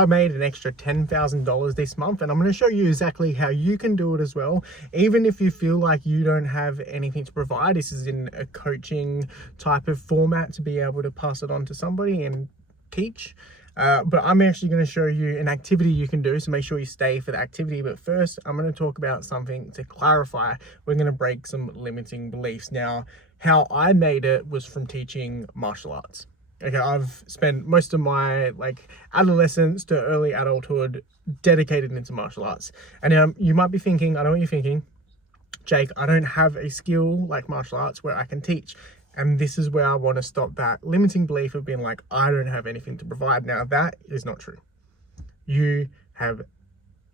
I made an extra $10,000 this month, and I'm going to show you exactly how you can do it as well. Even if you feel like you don't have anything to provide, this is in a coaching type of format to be able to pass it on to somebody and teach. But I'm actually going to show you an activity you can do, so make sure you stay for the activity. But first, I'm going to talk about something to clarify. We're going to break some limiting beliefs. Now, how I made it was from teaching martial arts. Okay, I've spent most of my adolescence to early adulthood dedicated into martial arts. And you might be thinking, I know what you're thinking, Jake, I don't have a skill like martial arts where I can teach. And this is where I want to stop that limiting belief of being like, I don't have anything to provide. Now, that is not true. You have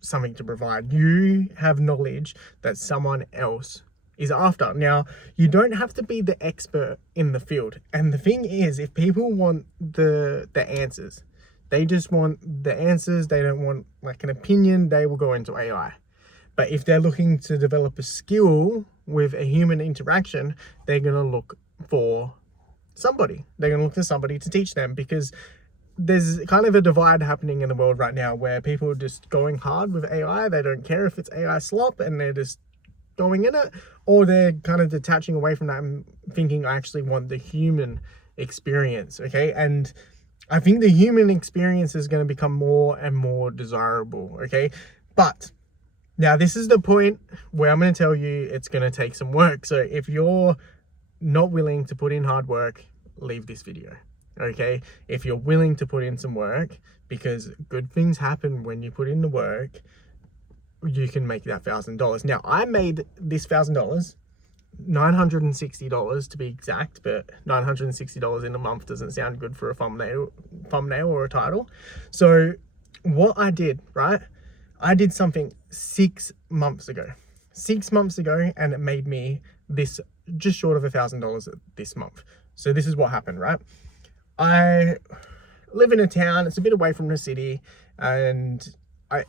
something to provide. You have knowledge that someone else is after. Now, you don't have to be the expert in the field. And the thing is, if people want the answers, they just want the answers, they don't want like an opinion, they will go into AI. But if they're looking to develop a skill with a human interaction, they're going to look for somebody. They're going to look for somebody to teach them, because there's kind of a divide happening in the world right now where people are just going hard with AI. They don't care if it's AI slop and they're just going in it, or they're kind of detaching away from that and thinking, I actually want the human experience. Okay. And I think the human experience is going to become more and more desirable. Okay. But now this is the point where I'm going to tell you it's going to take some work. So if you're not willing to put in hard work, leave this video. Okay. If you're willing to put in some work, because good things happen when you put in the work, you can make that $1,000. Now, I made this $1,000, $960 to be exact, but $960 in a month doesn't sound good for a thumbnail or a title. So what I did, right? I did something 6 months ago, and it made me this just short of $1,000 this month. So this is what happened, right? I live in a town, it's a bit away from the city, and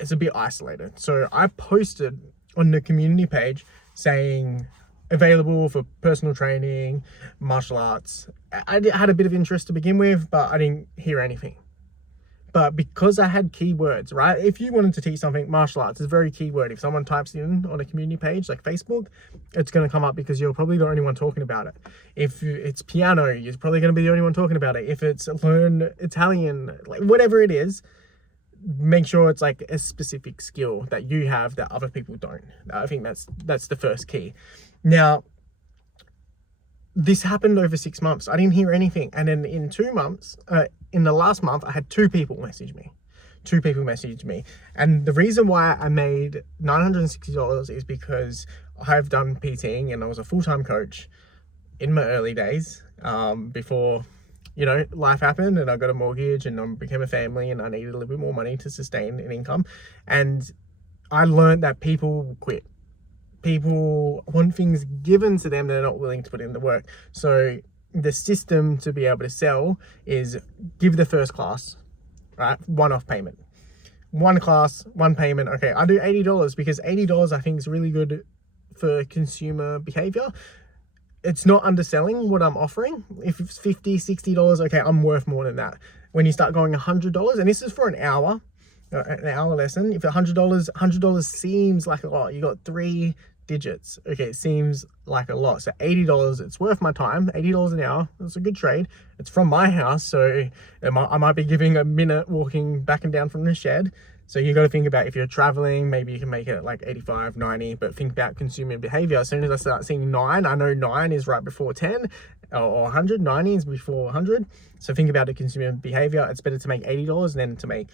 it's a bit isolated. So I posted on the community page saying available for personal training, martial arts. I had a bit of interest to begin with, but I didn't hear anything. But because I had keywords, right? If you wanted to teach something, martial arts is a very keyword. If someone types in on a community page like Facebook, it's going to come up because you're probably the only one talking about it. If it's piano, you're probably going to be the only one talking about it. If it's learn Italian, like whatever it is, make sure it's like a specific skill that you have that other people don't. I think that's the first key. Now, this happened over 6 months. I didn't hear anything. And then in 2 months, in the last month, I had 2 people message me. 2 people messaged me. And the reason why I made $960 is because I've done PTing and I was a full-time coach in my early days, before life happened and I got a mortgage and I became a family and I needed a little bit more money to sustain an income. And I learned that people quit. People want things given to them, they're not willing to put in the work. So the system to be able to sell is give the first class, right? One-off payment. 1 class, 1 payment. Okay, I do $80 because $80 I think is really good for consumer behavior. It's not underselling what I'm offering. If it's $50, $60, okay, I'm worth more than that. When you start going $100, and this is for an hour lesson, if $100 seems like a lot, you got 3 digits. Okay, it seems like a lot. So $80, it's worth my time. $80 an hour, that's a good trade. It's from my house, so I might be giving a minute walking back and down from the shed. So you got to think about, if you're traveling, maybe you can make it like 85, 90, but think about consumer behavior. As soon as I start seeing 9, I know 9 is right before 10 or 100, 90 is before 100. So think about the consumer behavior. It's better to make $80 than to make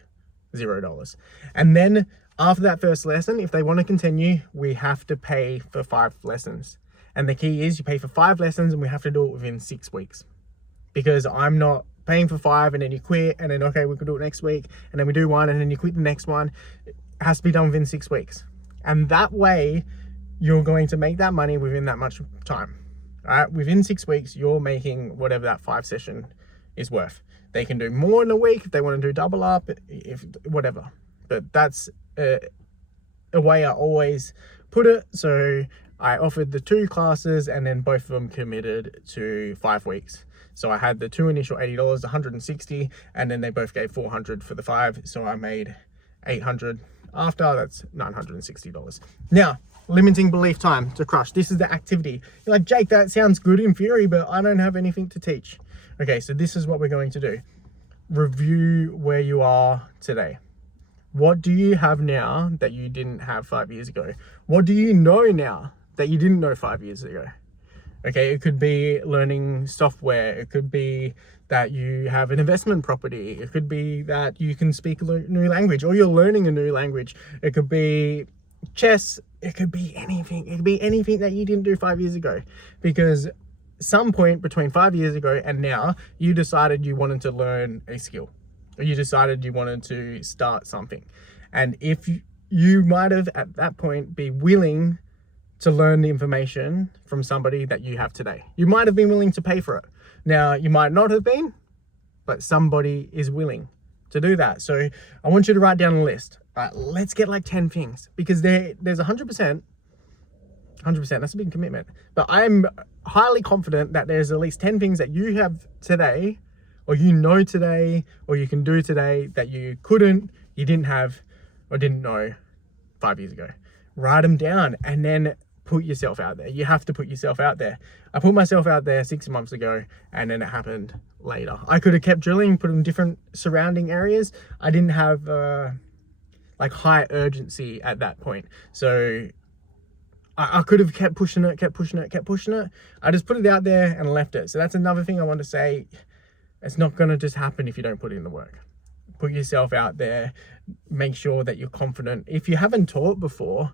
$0. And then after that first lesson, if they want to continue, we have to pay for 5 lessons. And the key is you pay for 5 lessons and we have to do it within 6 weeks. Because I'm not paying for 5 and then you quit and then, okay, we could do it next week. And then we do 1 and then you quit the next one. It has to be done within 6 weeks. And that way you're going to make that money within that much time. All right? Within 6 weeks, you're making whatever that 5 session is worth. They can do more in a week if they want to do double up, if whatever. But that's a way I always put it. So I offered the 2 classes, and then both of them committed to 5 weeks. So I had the 2 initial $80, 160, and then they both gave 400 for the 5. So I made 800 after. That's $960. Now, limiting belief time to crush. This is the activity. You're like, Jake, that sounds good in theory, but I don't have anything to teach. Okay, so this is what we're going to do. Review where you are today. What do you have now that you didn't have 5 years ago? What do you know now that you didn't know 5 years ago? Okay, it could be learning software. It could be that you have an investment property. It could be that you can speak a new language, or you're learning a new language. It could be chess. It could be anything. It could be anything that you didn't do 5 years ago, because some point between 5 years ago and now, you decided you wanted to learn a skill, or you decided you wanted to start something. And if you might have at that point be willing to learn the information from somebody that you have today. You might have been willing to pay for it. Now, you might not have been, but somebody is willing to do that. So I want you to write down a list. All right, let's get like 10 things, because there's 100%, that's a big commitment. But I'm highly confident that there's at least 10 things that you have today, or you know today, or you can do today that you couldn't, you didn't have, or didn't know 5 years ago. Write them down and then put yourself out there. You have to put yourself out there. I put myself out there 6 months ago, and then it happened later. I could have kept drilling, put in different surrounding areas. I didn't have like high urgency at that point. So I could have kept pushing it. I just put it out there and left it. So that's another thing I want to say. It's not going to just happen if you don't put in the work. Put yourself out there. Make sure that you're confident. If you haven't taught before,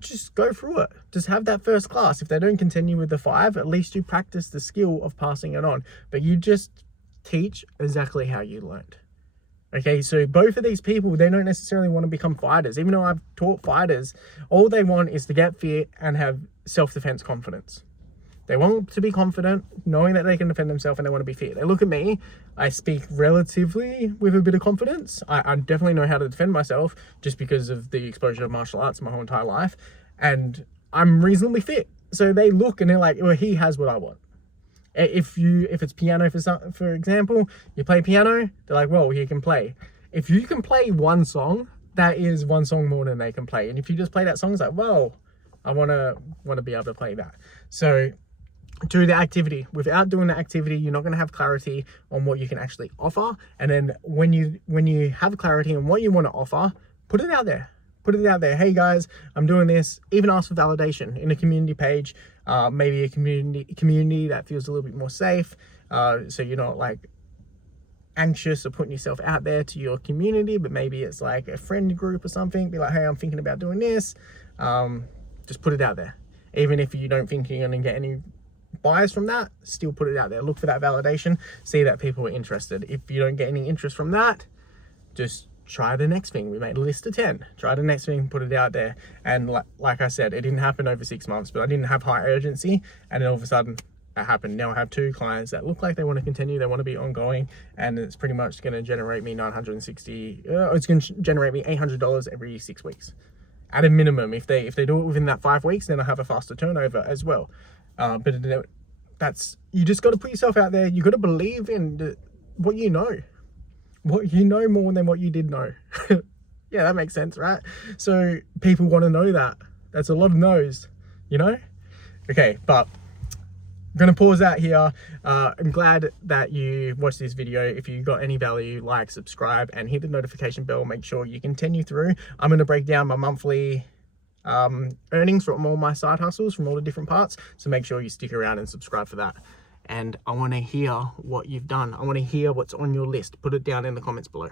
just go through it. Just have that first class. If they don't continue with the 5, at least you practice the skill of passing it on. But you just teach exactly how you learned. Okay, so both of these people, they don't necessarily want to become fighters. Even though I've taught fighters, all they want is to get fit and have self-defense confidence. They want to be confident, knowing that they can defend themselves, and they want to be fit. They look at me, I speak relatively with a bit of confidence. I definitely know how to defend myself just because of the exposure of martial arts my whole entire life. And I'm reasonably fit. So they look and they're like, well, he has what I want. If it's piano, for example, you play piano, they're like, well, he can play. If you can play one song, that is one song more than they can play. And if you just play that song, it's like, whoa, I want to be able to play that. So do the activity. Without doing the activity, you're not going to have clarity on what you can actually offer. And then when you have clarity on what you want to offer, put it out there. Put it out there. Hey guys, I'm doing this. Even ask for validation in a community page. Maybe a community that feels a little bit more safe. So you're not like anxious or putting yourself out there to your community, but maybe it's like a friend group or something. Be like, hey, I'm thinking about doing this. Just put it out there. Even if you don't think you're going to get any buyers from that, still put it out there. Look for that validation. See that people are interested. If you don't get any interest from that, just try the next thing. We made a list of 10. Try the next thing, put it out there. And like I said, it didn't happen over 6 months, but I didn't have high urgency. And then all of a sudden it happened. Now I have 2 clients that look like they want to continue. They want to be ongoing. And it's pretty much going to generate me it's going to generate me $800 every 6 weeks. At a minimum. If they do it within that 5 weeks, then I have a faster turnover as well. But you just got to put yourself out there. You got to believe in what you know more than what you did know. Yeah, that makes sense, right? So people want to know that. That's a lot of no's, Okay, but I'm going to pause out here. I'm glad that you watched this video. If you got any value, like, subscribe, and hit the notification bell. Make sure you continue through. I'm going to break down my monthly earnings from all my side hustles from all the different parts. So make sure you stick around and subscribe for that. And I want to hear what you've done. I want to hear what's on your list. Put it down in the comments below.